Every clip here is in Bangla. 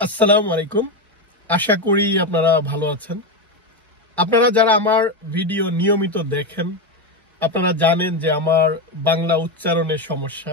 আসসালামু আলাইকুম। আশা করি আপনারা ভালো আছেন। আপনারা যারা আমার ভিডিও নিয়মিত দেখেন, আপনারা জানেন যে আমার বাংলা উচ্চারণের সমস্যা।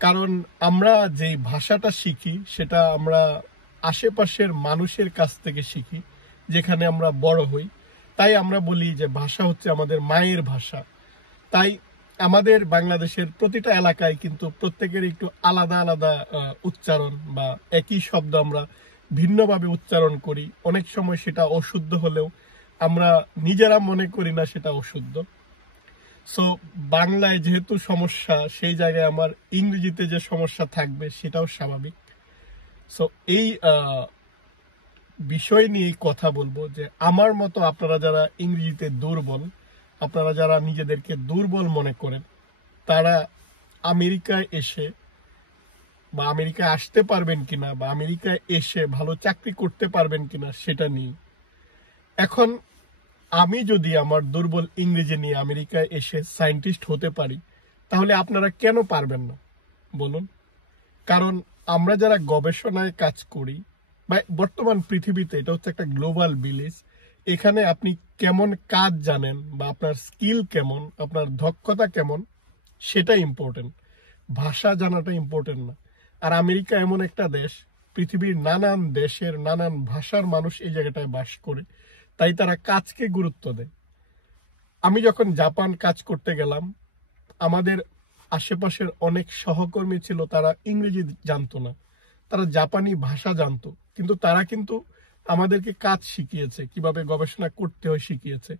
কারণ আমরা যেই ভাষাটা শিখি সেটা আমরা আশেপাশের মানুষের কাছ থেকে শিখি, যেখানে আমরা বড় হই। তাই আমরা বলি যে ভাষা হচ্ছে আমাদের মায়ের ভাষা। তাই আমাদের বাংলাদেশের প্রতিটা এলাকায় কিন্তু প্রত্যেকের একটু আলাদা আলাদা উচ্চারণ বা একই শব্দ আমরা ভিন্নভাবে উচ্চারণ করি। অনেক সময় সেটা অশুদ্ধ হলেও আমরা নিজেরা মনে করি না সেটা অশুদ্ধ। সো বাংলায় যেহেতু সমস্যা, সেই জায়গায় আমার ইংরেজিতে যে সমস্যা থাকবে সেটাও স্বাভাবিক। সো এই বিষয় নিয়ে কথা বলবো যে আমার মতো আপনারা যারা ইংরেজিতে দুর্বল, আপনারা যারা নিজেদেরকে দুর্বল মনে করেন, তারা আমেরিকায় এসে বা আমেরিকায় আসতে পারবেন কিনা বা আমেরিকায় এসে ভালো চাকরি করতে পারবেন কিনা সেটা নিয়ে। এখন আমি যদি আমার দুর্বল ইংরেজি নিয়ে আমেরিকায় এসে সায়েন্টিস্ট হতে পারি, তাহলে আপনারা কেন পারবেন না বলুন? কারণ আমরা যারা গবেষণায় কাজ করি বা বর্তমান পৃথিবীতে, এটা হচ্ছে একটা গ্লোবাল ভিলেজ। এখানে আপনি কেমন কাজ জানেন বা আপনার স্কিল কেমন, আপনার দক্ষতা কেমন, সেটা ইম্পর্টেন্ট। ভাষা জানাটা ইম্পর্টেন্ট না। আর আমেরিকা এমন একটা দেশ, পৃথিবীর নানান দেশের নানান ভাষার মানুষ এই জায়গাটায় বাস করে, তাই তারা কাজকে গুরুত্ব দেয়। আমি যখন জাপান কাজ করতে গেলাম, আমাদের আশেপাশের অনেক সহকর্মী ছিল, তারা ইংরেজি জানতো না, তারা জাপানি ভাষা জানতো, কিন্তু তারা কিন্তু আমাদেরকে কাজ শিখিয়েছে, কিভাবে গবেষণা করতে হয় শিখিয়েছে।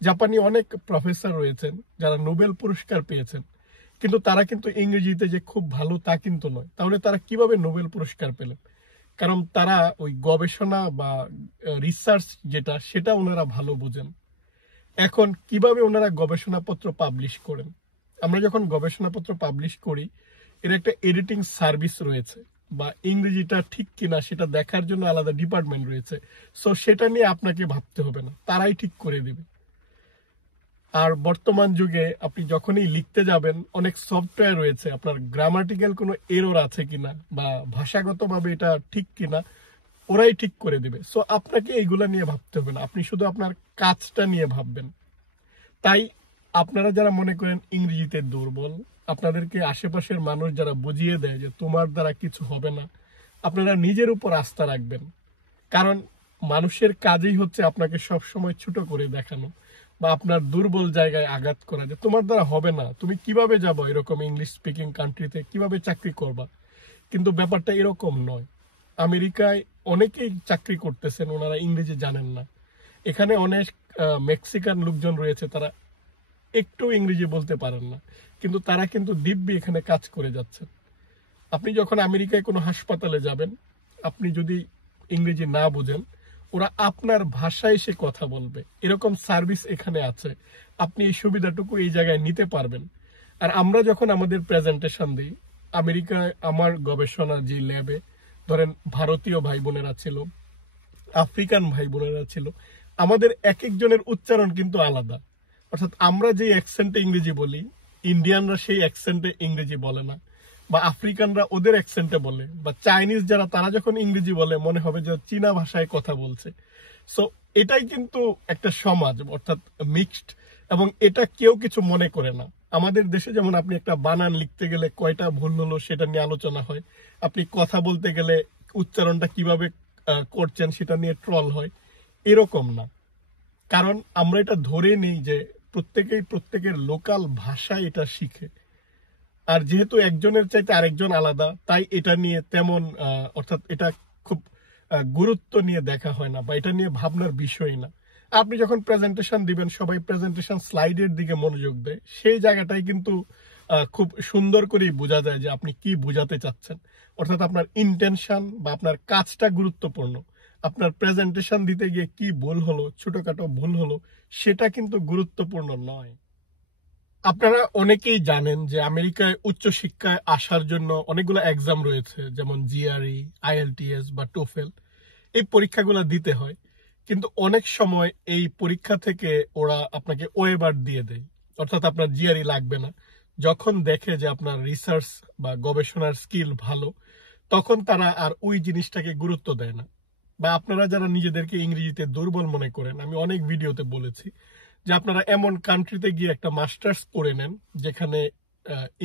জাপানি অনেক প্রফেসর রয়েছেন যারা নোবেল পুরস্কার পেয়েছেন, কিন্তু তারা কিন্তু ইংরেজিতে যে খুব ভালো তা কিন্তু নয়। তাহলে তারা কিভাবে নোবেল পুরস্কার পেলেন? কারণ তারা ওই গবেষণা বা রিসার্চ যেটা, সেটা ওনারা ভালো বোঝেন। এখন কিভাবে ওনারা গবেষণাপত্র পাবলিশ করেন? আমরা যখন গবেষণাপত্র পাবলিশ করি, এর একটা এডিটিং সার্ভিস রয়েছে, বা ইংরেজিটা ঠিক কিনা সেটা দেখার জন্য আলাদা ডিপার্টমেন্ট রয়েছে। সো সেটা নিয়ে আপনাকে ভাবতে হবে না, তারাই ঠিক করে দেবে। আর বর্তমান যুগে আপনি যখনই লিখতে যাবেন, অনেক সফটওয়্যার রয়েছে, আপনার গ্রামাটিক্যাল কোনো এরর আছে কিনা বা ভাষাগতভাবে এটা ঠিক কিনা ওরাই ঠিক করে দিবে। সো আপনাকে এইগুলা নিয়ে ভাবতে হবে না, আপনি শুধু আপনার কাজটা নিয়ে ভাববেন। তাই আপনারা যারা মনে করেন ইংরেজিতে দুর্বল, আপনাদেরকে আশেপাশের মানুষ যারা বুঝিয়ে দেয় যে তোমার দ্বারা কিছু হবে না, আপনারা নিজের উপর আস্থা রাখবেন। কারণ মানুষের কাজই হচ্ছে আপনাকে সব সময় ছোট করে দেখানো বা আপনার দুর্বল জায়গায় আঘাত করা, যে তোমার দ্বারা হবে না, তুমি কিভাবে যাবো এরকম ইংলিশ স্পিকিং কান্ট্রিতে, কিভাবে চাকরি করবা। কিন্তু ব্যাপারটা এরকম নয়। আমেরিকায় অনেকেই চাকরি করতেছেন, ওনারা ইংরেজি জানেন না। এখানে অনেক মেক্সিকান লোকজন রয়েছে, তারা একটু ইংরেজি বলতে পারেন না, কিন্তু তারা কিন্তু দিব্যি এখানে কাজ করে যাচ্ছেন। আপনি যখন আমেরিকায় কোনো হাসপাতালে যাবেন, আপনি যদি ইংরেজি না বুঝেন, ওরা আপনার ভাষায় সে কথা বলবে, এরকম সার্ভিস এখানে আছে। আপনি এই সুবিধাটুকু এই জায়গায় নিতে পারবেন। আর আমরা যখন আমাদের প্রেজেন্টেশন দিই আমেরিকায়, আমার গবেষণা যে ল্যাবে, ধরেন ভারতীয় ভাই বোনেরা ছিল, আফ্রিকান ভাই বোনেরা ছিল, আমাদের এক একজনের উচ্চারণ কিন্তু আলাদা। অর্থাৎ আমরা যে অ্যাকসেন্টে ইংরেজি বলি, ইন্ডিয়ানরা সেই অ্যাকসেন্টে ইংরেজি বলে না, বা আফ্রিকানরা ওদের অ্যাকসেন্টে বলে, বা চাইনিজ যারা, তারা যখন ইংরেজি বলে মনে হবে যে চীনা ভাষায় কথা বলছে। সো এটাই কিন্তু একটা সমাজ, অর্থাৎ মিক্সড, এবং এটা কেউ কিছু মনে করে না। আমাদের দেশে যেমন আপনি একটা বানান লিখতে গেলে কয়টা ভুল হলো সেটা নিয়ে আলোচনা হয়, আপনি কথা বলতে গেলে উচ্চারণটা কিভাবে করছেন সেটা নিয়ে ট্রল হয়, এরকম না। কারণ আমরা এটা ধরে নিই যে প্রত্যেকেই প্রত্যেকের লোকাল ভাষায় এটা শিখে। আর যেহেতু একজনের চাইতে আরেকজন আলাদা, তাই এটা নিয়ে তেমন অর্থাৎ এটা খুব গুরুত্ব নিয়ে দেখা হয় না, বা এটা নিয়ে ভাবনার বিষয় না। আপনি যখন প্রেজেন্টেশন দিবেন, সবাই প্রেজেন্টেশন স্লাইডের দিকে মনোযোগ দেয়, সেই জায়গাটাই কিন্তু খুব সুন্দর করেই বোঝা যায় যে আপনি কি বোঝাতে চাচ্ছেন। অর্থাৎ আপনার ইন্টেনশন বা আপনার কাজটা গুরুত্বপূর্ণ। আপনার প্রেজেন্টেশন দিতে গিয়ে কি ভুল হলো, ছোটখাটো ভুল হলো, সেটা কিন্তু গুরুত্বপূর্ণ নয়। আপনারা অনেকেই জানেন যে আমেরিকায় উচ্চশিক্ষায় আসার জন্য অনেকগুলো এক্সাম রয়েছে, যেমন জিআরই, আইএলটিএস বা টোফেল। এই পরীক্ষাগুলো দিতে হয়, কিন্তু অনেক সময় এই পরীক্ষা থেকে ওরা আপনাকে ওয়েবার দিয়ে দেয়, অর্থাৎ আপনার জিআরই লাগবে না। যখন দেখে যে আপনার রিসার্চ বা গবেষণার স্কিল ভালো, তখন তারা আর ওই জিনিসটাকে গুরুত্ব দেয় না। বা আপনারা যারা নিজেদেরকে ইংরেজিতে দুর্বল মনে করেন, আমি অনেক ভিডিওতে বলেছি যে আপনারা এমন কান্ট্রিতে গিয়ে একটা মাস্টার্স করে নেন যেখানে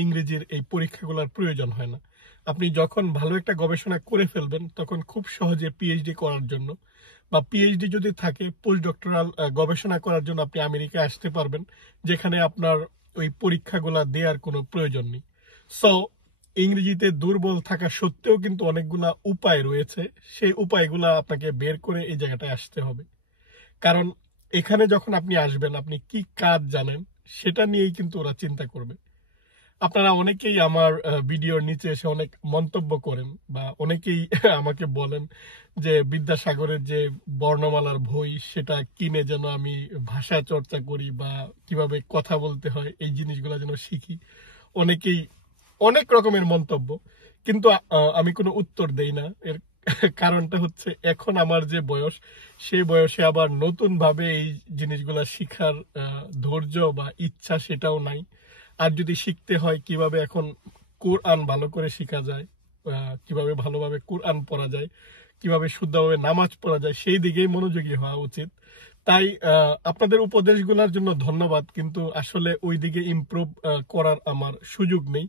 ইংরেজির এই পরীক্ষাগুলোর প্রয়োজন হয় না। আপনি যখন ভালো একটা গবেষণা করে ফেলবেন তখন খুব সহজে পিএইচডি করার জন্য বা পিএইচডি যদি থাকে পোস্ট ডক্টরাল গবেষণা করার জন্য আপনি আমেরিকায় আসতে পারবেন, যেখানে আপনার ওই পরীক্ষাগুলা দেওয়ার কোনো প্রয়োজন নেই। সো ইংরেজিতে দুর্বল থাকা সত্ত্বেও কিন্তু অনেকগুলা উপায় রয়েছে, সেই উপায়গুলা আপনাকে বের করে এই জায়গাটায় আসতে হবে। কারণ এখানে যখন আপনি আসবেন আপনি কি কাজ জানেন সেটা নিয়েই কিন্তু ওরা চিন্তা করবে। আপনারা অনেকেই আমার ভিডিওর নিচে এসে অনেক মন্তব্য করেন বা অনেকেই আমাকে বলেন যে বিদ্যাসাগরের যে বর্ণমালার বই সেটা কিনে যেন আমি ভাষা চর্চা করি বা কিভাবে কথা বলতে হয় এই জিনিসগুলো যেন শিখি। অনেকেই অনেক রকমের মন্তব্য, কিন্তু আমি কোনো উত্তর দেই না। এর কারণটা হচ্ছে এখন আমার যে বয়স, সেই বয়সে আবার নতুন ভাবে এই জিনিসগুলা শিখার ধৈর্য বা ইচ্ছা সেটাও নাই। আর যদি শিখতে হয় কিভাবে এখন কোরআন ভালো করে শেখা যায়, কিভাবে ভালোভাবে কোরআন পড়া যায়, কিভাবে শুদ্ধভাবে নামাজ পড়া যায়, সেই দিকেই মনোযোগী হওয়া উচিত। তাই আপনাদের উপদেশগুলোর জন্য ধন্যবাদ, কিন্তু আসলে ওই দিকে ইমপ্রুভ করার আমার সুযোগ নেই।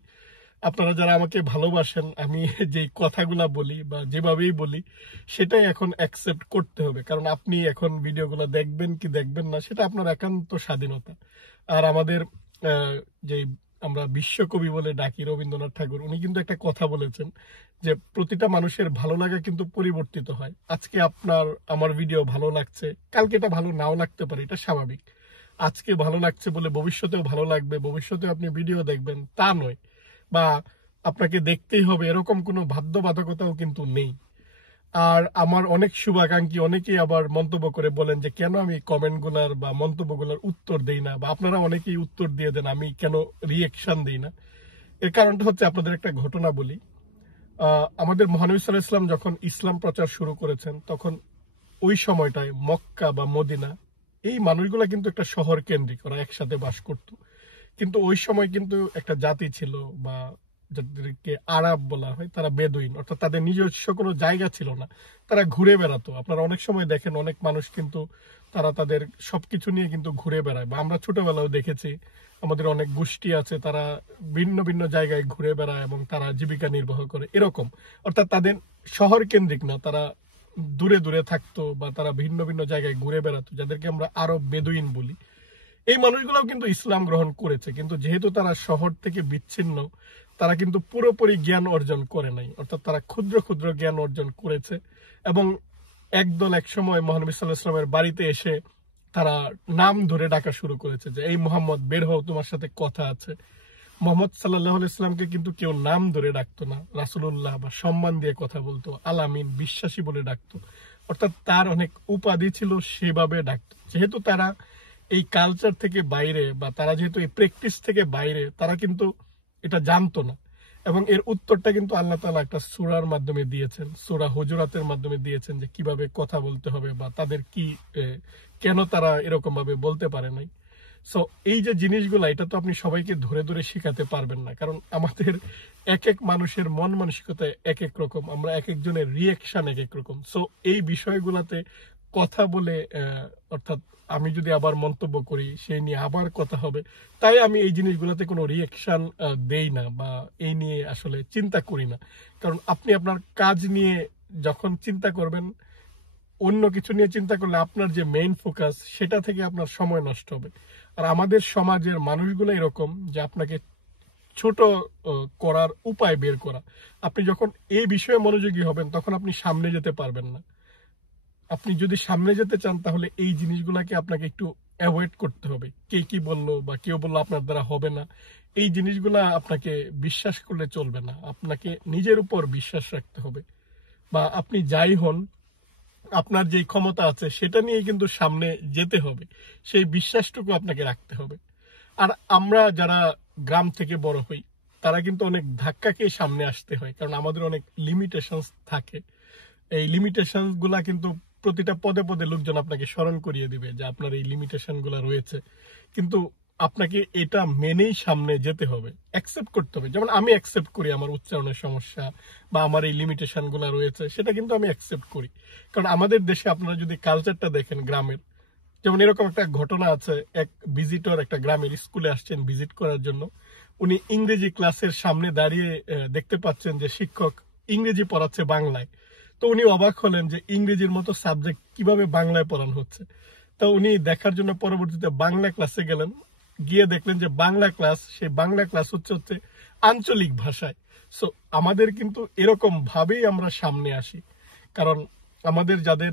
আপনারা যারা আমাকে ভালোবাসেন, আমি যেই কথাগুলা বলি বা যেভাবেই বলি সেটাই এখন অ্যাকসেপ্ট করতে হবে। কারণ আপনি এখন ভিডিওগুলো দেখবেন কি দেখবেন না সেটা আপনার একান্ত স্বাধীনতা। আর আমাদের যে আমরা বিশ্বকবি বলে ডাকি রবীন্দ্রনাথ ঠাকুর, উনি কিন্তু একটা কথা বলেছেন যে প্রতিটা মানুষের ভালো লাগা কিন্তু পরিবর্তিত হয়। আজকে আপনার আমার ভিডিও ভালো লাগছে, কালকে এটা ভালো নাও লাগতে পারে, এটা স্বাভাবিক। আজকে ভালো লাগছে বলে ভবিষ্যতেও ভালো লাগবে, ভবিষ্যতে আপনি ভিডিও দেখবেন তা নয়, বা আপনাকে দেখতেই হবে এরকম কোনো বাধ্যবাধকতাও কিন্তু নেই। আর আমার অনেক শুভাকাঙ্ক্ষী অনেকেই আবার মন্তব্য করে বলেন যে কেন আমি কমেন্টগুলার বা মন্তব্যগুলোর উত্তর দেই না, বা আপনারা অনেকেই উত্তর দিয়ে দেন, আমি কেন রিয়েকশন দিই না। এর কারণটা হচ্ছে আপনাদের একটা ঘটনা বলি। আমাদের মহানবী সাল্লাল্লাহু আলাইহি ওয়াসাল্লাম যখন ইসলাম প্রচার শুরু করেছেন তখন ওই সময়টায় মক্কা বা মদিনা এই মানুষগুলা কিন্তু একটা শহর কেন্দ্রিক, ওরা একসাথে বাস করত। কিন্তু ওই সময় কিন্তু একটা জাতি ছিল বা যাদেরকে আরব বলা হয়, তারা বেদুইন, অর্থাৎ তাদের নিজস্ব কোনো জায়গা ছিল না, তারা ঘুরে বেড়াতো। আপনারা অনেক সময় দেখেন অনেক মানুষ কিন্তু তারা তাদের সবকিছু নিয়ে কিন্তু ঘুরে বেড়ায়, বা আমরা ছোটবেলাও দেখেছি আমাদের অনেক গোষ্ঠী আছে তারা ভিন্ন ভিন্ন জায়গায় ঘুরে বেড়ায় এবং তারা জীবিকা নির্বাহ করে এরকম। অর্থাৎ তাদের শহর কেন্দ্রিক না, তারা দূরে দূরে থাকতো বা তারা ভিন্ন ভিন্ন জায়গায় ঘুরে বেড়াতো, যাদেরকে আমরা আরব বেদুইন বলি। এই মানুষগুলোও কিন্তু ইসলাম গ্রহণ করেছে, কিন্তু যেহেতু তারা শহর থেকে বিচ্ছিন্ন, তারা কিন্তু পুরোপুরি জ্ঞান অর্জন করে নাই, অর্থাৎ তারা ক্ষুদ্র ক্ষুদ্র জ্ঞান অর্জন করেছে। এবং একদল এক সময় মহানবী সাল্লাল্লাহু আলাইহি ওয়াসাল্লামের বাড়িতে এসে তারা নাম ধরে ডাকা শুরু করেছে যে এই মোহাম্মদ বের হও, তোমার সাথে কথা আছে। মোহাম্মদ সাল্লাল্লাহু আলাইহি ওয়াসাল্লামকে কিন্তু কেউ নাম ধরে ডাকতো না, রাসূলুল্লাহ বা সম্মান দিয়ে কথা বলতো, আলামিন বিশ্বাসী বলে ডাকতো। অর্থাৎ তার অনেক উপাধি ছিল, সেভাবে ডাকতো। যেহেতু তারা এই কালচার থেকে বাইরে বা তারা যেহেতু এই প্র্যাকটিস থেকে বাইরে, তারা কিন্তু এটা জানতো না। এবং এর উত্তরটা কিন্তু আল্লাহ তাআলা একটা সূরার মাধ্যমে দিয়েছেন, সূরা হুজুরাতের মাধ্যমে দিয়েছেন যে কিভাবে কথা বলতে হবে বা তাদের কি কেন তারা এরকম ভাবে বলতে পারে নাই। সো এই যে জিনিসগুলো, এটা তো আপনি সবাইকে ধরে ধরে শেখাতে পারবেন না, কারণ আমাদের এক এক মানুষের মন মানসিকতা এক এক রকম, আমরা এক একজনের রিয়েকশন এক এক রকম। সো এই বিষয়গুলোতে কথা বলে অর্থাৎ আমি যদি আবার মন্তব্য করি সেই নিয়ে আবার কথা হবে, তাই আমি এই জিনিসগুলোতে কোনো রিয়েকশন দেই না বা এই নিয়ে আসলে চিন্তা করি না। কারণ আপনি আপনার কাজ নিয়ে যখন চিন্তা করবেন, অন্য কিছু নিয়ে চিন্তা করলে আপনার যে মেইন ফোকাস সেটা থেকে আপনার সময় নষ্ট হবে। আর আমাদের সমাজের মানুষগুলো এরকম যে আপনাকে ছোট করার উপায় বের করা। আপনি যখন এই বিষয়ে মনোযোগী হবেন তখন আপনি সামনে যেতে পারবেন না। আপনি যদি সামনে যেতে চান তাহলে এই জিনিসগুলোকে আপনাকে একটু অ্যাভয়েড করতে হবে। কে কি বললো বা কেউ বললো আপনার দ্বারা হবে না, এই জিনিসগুলা আপনাকে বিশ্বাস করলে চলবে না। আপনাকে নিজের উপর বিশ্বাস রাখতে হবে, বা আপনি যাই হন আপনার যেই ক্ষমতা আছে সেটা নিয়ে কিন্তু সামনে যেতে হবে, সেই বিশ্বাসটুকু আপনাকে রাখতে হবে। আর আমরা যারা গ্রাম থেকে বড় হই তারা কিন্তু অনেক ধাক্কা খেয়ে সামনে আসতে হয়, কারণ আমাদের অনেক লিমিটেশনস থাকে। এই লিমিটেশনস গুলা কিন্তু প্রতিটা পদে পদে লোকজন আপনাকে স্মরণ করিয়ে দিবে যে আপনার এই লিমিটেশন গুলা রয়েছে। কিন্তু আপনাকে এটা মেনেই সামনে যেতে হবে, অ্যাকসেপ্ট করতে হবে। যেমন আমি অ্যাকসেপ্ট করি আমার উচ্চারণের সমস্যা বা আমার এই লিমিটেশনগুলো রয়েছে, সেটা কিন্তু আমি অ্যাকসেপ্ট করি। কারণ আমাদের দেশে আপনারা যদি কালচারটা দেখেন গ্রামের, যেমন এরকম একটা ঘটনা আছে, এক ভিজিটর একটা গ্রামের স্কুলে আসছেন ভিজিট করার জন্য। উনি ইংরেজি ক্লাসের সামনে দাঁড়িয়ে দেখতে পাচ্ছেন যে শিক্ষক ইংরেজি পড়াচ্ছে বাংলায়। তো উনি অবাক হলেন যে ইংরেজির মতো সাবজেক্ট কিভাবে বাংলায় পড়ানো হচ্ছে। তো উনি দেখার জন্য পরবর্তীতে বাংলা ক্লাসে গেলেন, গিয়ে দেখলেন যে বাংলা ক্লাস, সেই বাংলা ক্লাস হচ্ছে আঞ্চলিক ভাষায়। সো আমাদের কিন্তু এরকম ভাবেই আমরা সামনে আসি। কারণ আমাদের যাদের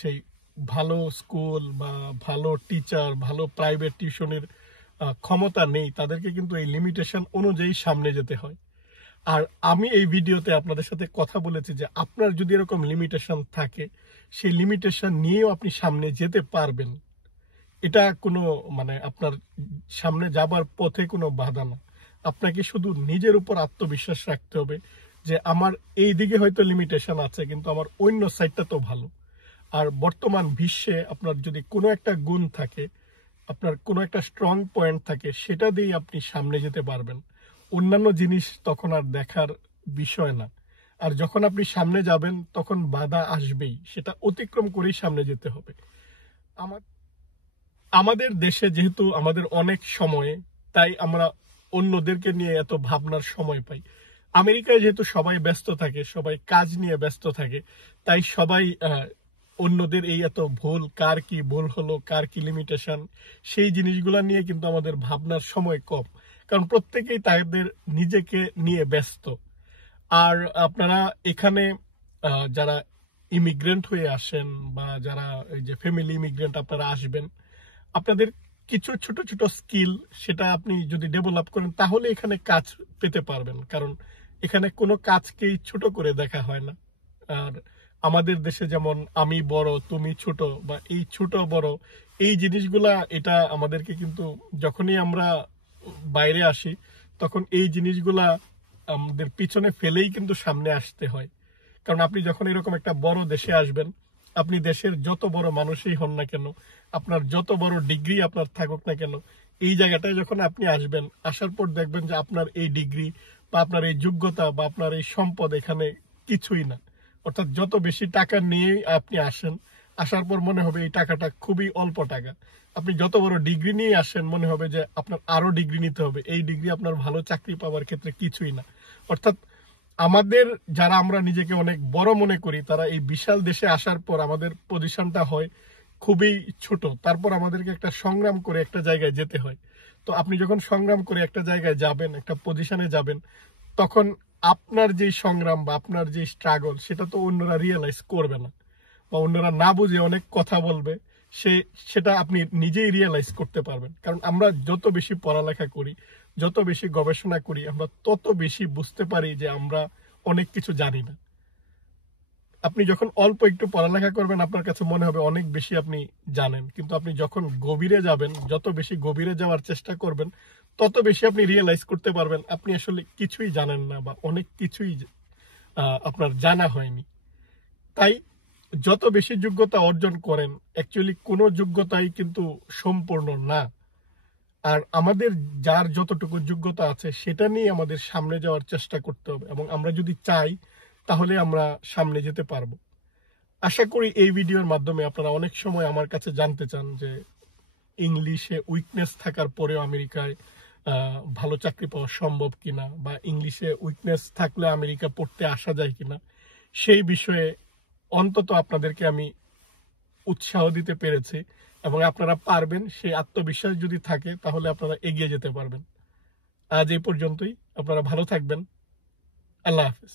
সেই ভালো স্কুল বা ভালো টিচার, ভালো প্রাইভেট টিউশনের ক্ষমতা নেই, তাদেরকে কিন্তু এই লিমিটেশন অনুযায়ী সামনে যেতে হয়। আর আমি এই ভিডিওতে আপনাদের সাথে কথা বলেছি যে আপনার যদি এরকম লিমিটেশন থাকে, সেই লিমিটেশন নিয়েও আপনি সামনে যেতে পারবেন। এটা কোনো মানে আপনার সামনে যাবার পথে কোনো বাধা না। আপনাকে শুধু নিজের উপর আত্মবিশ্বাস রাখতে হবে যে আমার এই দিকে হয়তো লিমিটেশন আছে, কিন্তু আমার অন্য সাইডটা তো ভালো। আর বর্তমান বিশ্বে আপনার যদি কোনো একটা গুণ থাকে, আপনার কোনো একটা স্ট্রং পয়েন্ট থাকে, সেটা দিয়েই আপনি সামনে যেতে পারবেন। অন্যান্য জিনিস তখন আর দেখার বিষয় না। আর যখন আপনি সামনে যাবেন তখন বাধা আসবেই, সেটা অতিক্রম করেই সামনে যেতে হবে। আমার আমাদের দেশে যেহেতু আমাদের অনেক সময়, তাই আমরা অন্যদেরকে নিয়ে এত ভাবনার সময় পাই। আমেরিকায় যেহেতু সবাই ব্যস্ত থাকে, সবাই কাজ নিয়ে ব্যস্ত থাকে, তাই সবাই অন্যদের এই এত ভুল, কার কি ভুল হলো, কার কি লিমিটেশন, সেই জিনিসগুলো নিয়ে কিন্তু আমাদের ভাবনার সময় কম। কারণ প্রত্যেকেই তাদের নিজেকে নিয়ে ব্যস্ত। আর আপনারা এখানে যারা ইমিগ্রেন্ট হয়ে আসেন বা যারা এই যে ফ্যামিলি ইমিগ্রেন্ট আপনারা আসবেন, আপনাদের কিছু ছোট ছোট স্কিল, সেটা আপনি যদি ডেভেলপ করেন তাহলে এখানে কাজ পেতে পারবেন। কারণ এখানে কোনো কাজকেই ছোট করে দেখা হয় না। আর আমাদের দেশে যেমন আমি বড় তুমি ছোট, বা এই ছোট বড় এই জিনিসগুলা, এটা আমাদেরকে কিন্তু যখনই আমরা বাইরে আসি তখন এই জিনিসগুলা আমাদের পিছনে ফেলেই কিন্তু সামনে আসতে হয়। কারণ আপনি যখন এরকম একটা বড় দেশে আসবেন, আপনি দেশের যত বড় মানুষই হন না কেন, আপনার যত বড় ডিগ্রি আপনার থাকুক না কেন, এই জায়গাটায় যখন আপনি আসবেন, আসার পর দেখবেন যে আপনার এই ডিগ্রি বা আপনার এই যোগ্যতা বা আপনার এই সম্পদ এখানে কিছুই না। অর্থাৎ যত বেশি টাকা নিয়ে আপনি আসেন, আসার পর মনে হবে এই টাকাটা খুবই অল্প টাকা। আপনি যত বড় ডিগ্রি নিয়ে আসেন, মনে হবে যে আপনার আরো ডিগ্রি নিতে হবে, এই ডিগ্রি আপনার ভালো চাকরি পাওয়ার ক্ষেত্রে কিছুই না। অর্থাৎ আমাদের যারা আমরা নিজেকে অনেক বড় মনে করি, তারা এই বিশাল দেশে আসার পর আমাদের পজিশনটা হয় খুবই ছোট। তারপর আমাদেরকে একটা সংগ্রাম করে একটা জায়গায় যেতে হয়। তো আপনি যখন সংগ্রাম করে একটা জায়গায় যাবেন, একটা পজিশনে যাবেন, তখন আপনার যে সংগ্রাম বা আপনার যে স্ট্রাগল, সেটা তো অন্যরা রিয়েলাইজ করবে না, বা অন্যরা না বুঝে অনেক কথা বলবে। সেটা আপনি নিজেই রিয়েলাইজ করতে পারবেন। কারণ আমরা যত বেশি পড়ালেখা করি, যত বেশি গবেষণা করি, আমরা তত বেশি বুঝতে পারি যে আমরা অনেক কিছু জানি না। আপনি যখন অল্প একটু পড়ালেখা করবেন, আপনার কাছে মনে হবে অনেক বেশি আপনি জানেন। কিন্তু আপনি যখন গভীরে যাবেন, যত বেশি গভীরে যাওয়ার চেষ্টা করবেন, তত বেশি আপনি রিয়েলাইজ করতে পারবেন আপনি আসলে কিছুই জানেন না, বা অনেক কিছুই আপনার জানা হয়নি। তাই যত বেশি যোগ্যতা অর্জন করেন, অ্যাকচুয়ালি কোনো যোগ্যতাই কিন্তু সম্পূর্ণ না। আর আমাদের যার যতটুকু যোগ্যতা আছে, সেটা নিয়ে আমাদের সামনে যাওয়ার চেষ্টা করতে হবে, এবং আমরা যদি চাই তাহলে আমরা সামনে যেতে পারবো। আশা করি এই ভিডিওর মাধ্যমে আপনারা অনেক সময় আমার কাছে জানতে চান যে ইংলিশে উইকনেস থাকার পরেও আমেরিকায় ভালো চাকরি পাওয়া সম্ভব কিনা, বা ইংলিশে উইকনেস থাকলে আমেরিকা পড়তে আসা যায় কিনা। সেই বিষয়ে অন্তত আপনাদেরকে আমি উৎসাহ দিতে পেরেছি, এবং আপনারা পারবেন, সেই আত্মবিশ্বাস যদি থাকে তাহলে আপনারা এগিয়ে যেতে পারবেন। আজ এই পর্যন্তই। আপনারা ভালো থাকবেন। আল্লাহ হাফেজ।